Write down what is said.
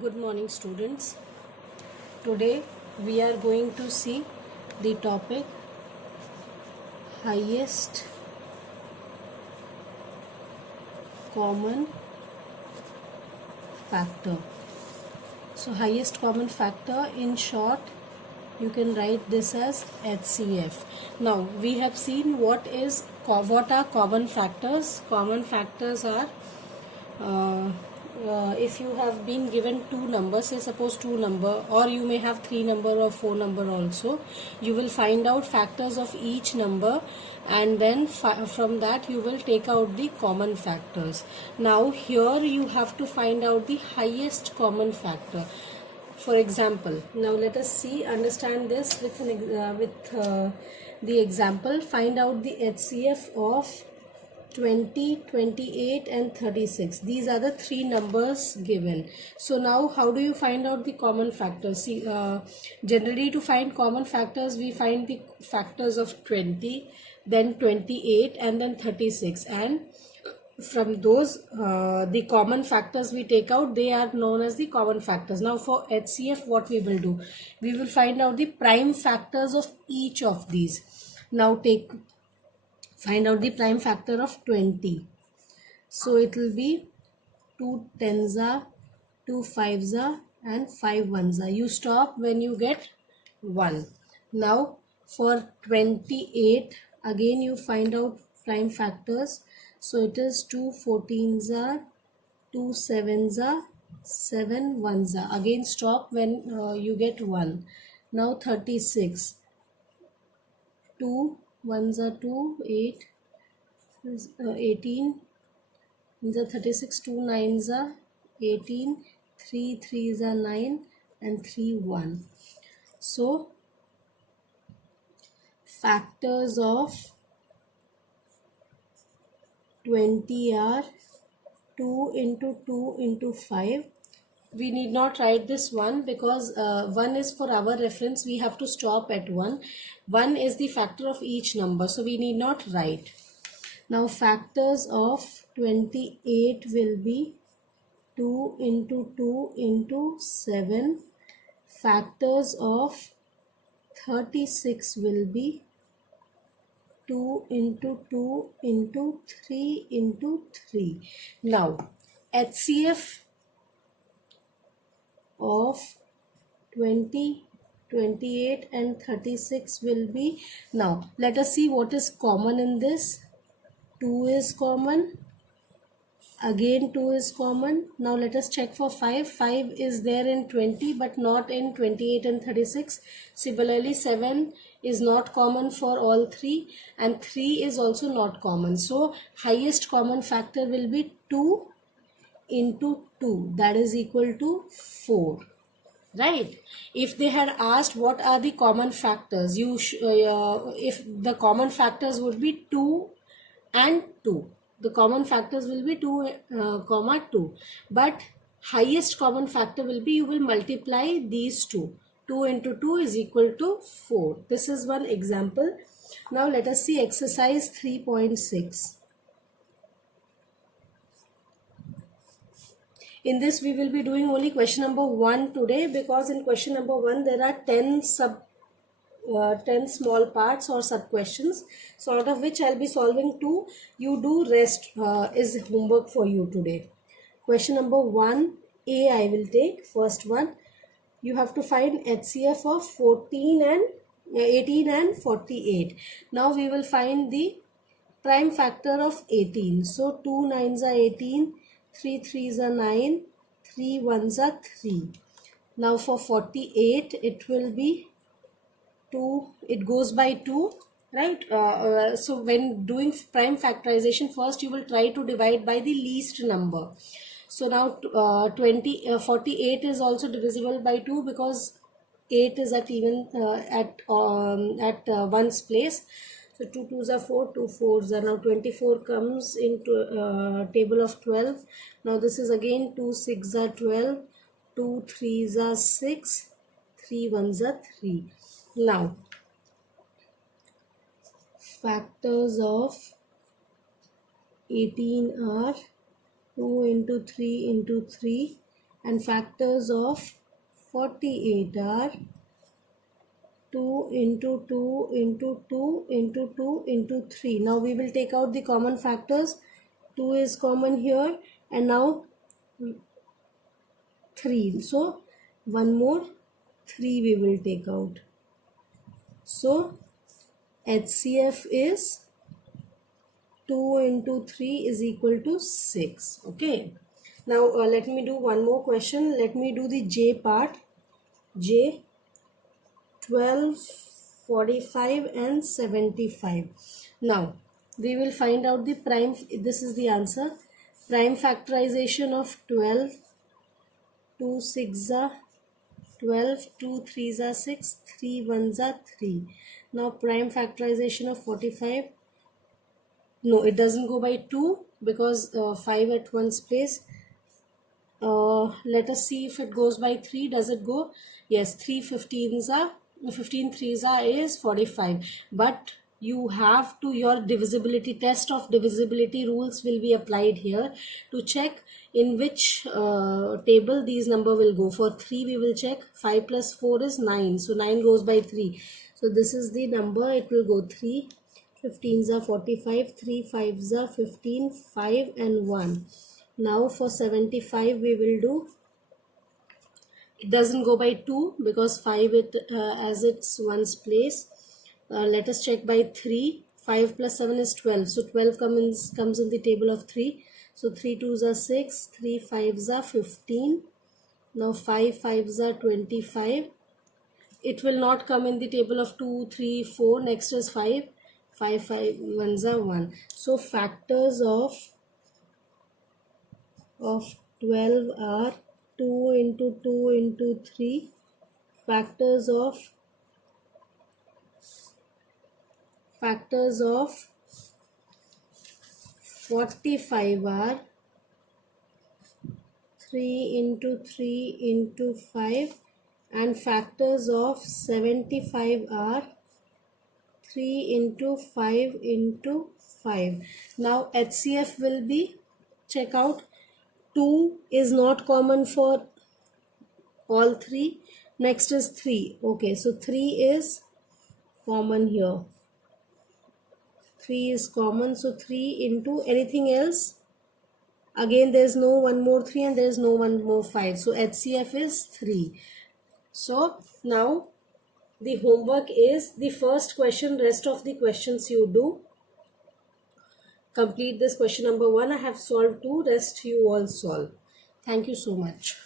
Good morning, students. Today we are going to see the topic highest common factor. So, highest common factor, in short, you can write this as HCF. Now, we have seen what are common factors. Common factors are if you have been given two numbers, say suppose two number, or you may have three number or four number also, you will find out factors of each number, and then from that you will take out the common factors. Now here you have to find out the highest common factor. For example, now let us understand this with the example. Find out the HCF of 20, 28 and 36. These are the three numbers given. So now how do you find out the common factors? See, generally to find common factors, we find the factors of 20, then 28 and then 36, and from those the common factors we take out, they are known as the common factors. Now for HCF, what we will do, we will find out the prime factors of each of these. Now find out the prime factor of 20. So it will be 2 tens are, 2 fives are, and 5 ones are. You stop when you get 1. Now for 28, again you find out prime factors. So it is 2 14s are, 2 sevens are, 7 ones are. Again stop when you get 1. Now 36, 2 ones are 2, 8, 18, the 36, 2 nines are 18, 3 threes are 9, and 3 1. So factors of 20 are 2 into 2 into 5. We need not write this one because 1 is for our reference. We have to stop at 1. 1 is the factor of each number, so we need not write. Now factors of 28 will be 2 into 2 into 7. Factors of 36 will be 2 into 2 into 3 into 3. Now HCF of 20, 28 and 36 will be, now let us see what is common in this. 2 is common, again 2 is common. Now let us check for 5. 5 is there in 20 but not in 28 and 36. Similarly 7 is not common for all three, and 3 is also not common. So highest common factor will be 2 into 2, that is equal to 4. Right? If they had asked what are the common factors, if the common factors would be 2 and 2, the common factors will be 2 comma 2, but highest common factor will be, you will multiply these two. 2 into 2 is equal to 4. This is one example. Now let us see exercise 3.6. In this we will be doing only question number 1 today, because in question number 1 there are 10 small parts or sub questions, so out of which I'll be solving 2. You do rest is homework for you today. Question number 1 A I will take. First one, you have to find HCF of 18 and 48. Now we will find the prime factor of 18. So 2 nines are 18, 3 threes are 9, 3 ones are 3. Now for 48 it will be 2, it goes by 2, right? So when doing prime factorization, first you will try to divide by the least number. So now 48 is also divisible by 2 because 8 is at even at one's place. So 2 2s are 4, 2 4s are, now 24 comes into table of 12. Now this is again 2 6s are 12, 2 3s are 6, 3 1s are 3. Now factors of 18 are 2 into 3 into 3, and factors of 48 are 2 into 2 into 2 into 2 into 3. Now we will take out the common factors. 2 is common here, and now 3. So one more 3 we will take out. So HCF is 2 into 3 is equal to 6. Okay. Now let me do one more question. Let me do the J part. J, 12, 45 and 75. Now we will find out the prime. This is the answer. Prime factorization of 12. 2 6 are 12, 2 3s are 6, 3 1s are 3. Now prime factorization of 45. No, it doesn't go by 2 because 5 at one's place. Let us see if it goes by 3. Does it go? Yes, 3 15s are 15 3s are is 45. But you have to, your divisibility test of divisibility rules will be applied here to check in which table these number will go. For 3 we will check 5 plus 4 is 9, so 9 goes by 3. So this is the number, it will go 3 15s are 45, 3 5s are 15, 5 and 1. Now for 75 we will do, it doesn't go by 2 because 5 as its one's place. Let us check by 3. 5 plus 7 is 12, so 12 comes in the table of 3. So 3 2s are 6, 3 5s are 15. Now 5 5s are 25. It will not come in the table of 2 3 4. Next is 5. 5 5 1s are 1. So factors of 12 are 2 into 2 into 3. Factors of 45 are 3 into 3 into 5, and factors of 75 are 3 into 5 into 5. Now HCF will be, check out, 2 is not common for all 3. Next is 3. Okay, so 3 is common here. 3 is common, so 3 into anything else. Again, there is no one more 3 and there is no one more 5. So HCF is 3. So now the homework is the first question. Rest of the questions you do. Complete this question number 1. I have solved 2. Rest you all solve. Thank you so much.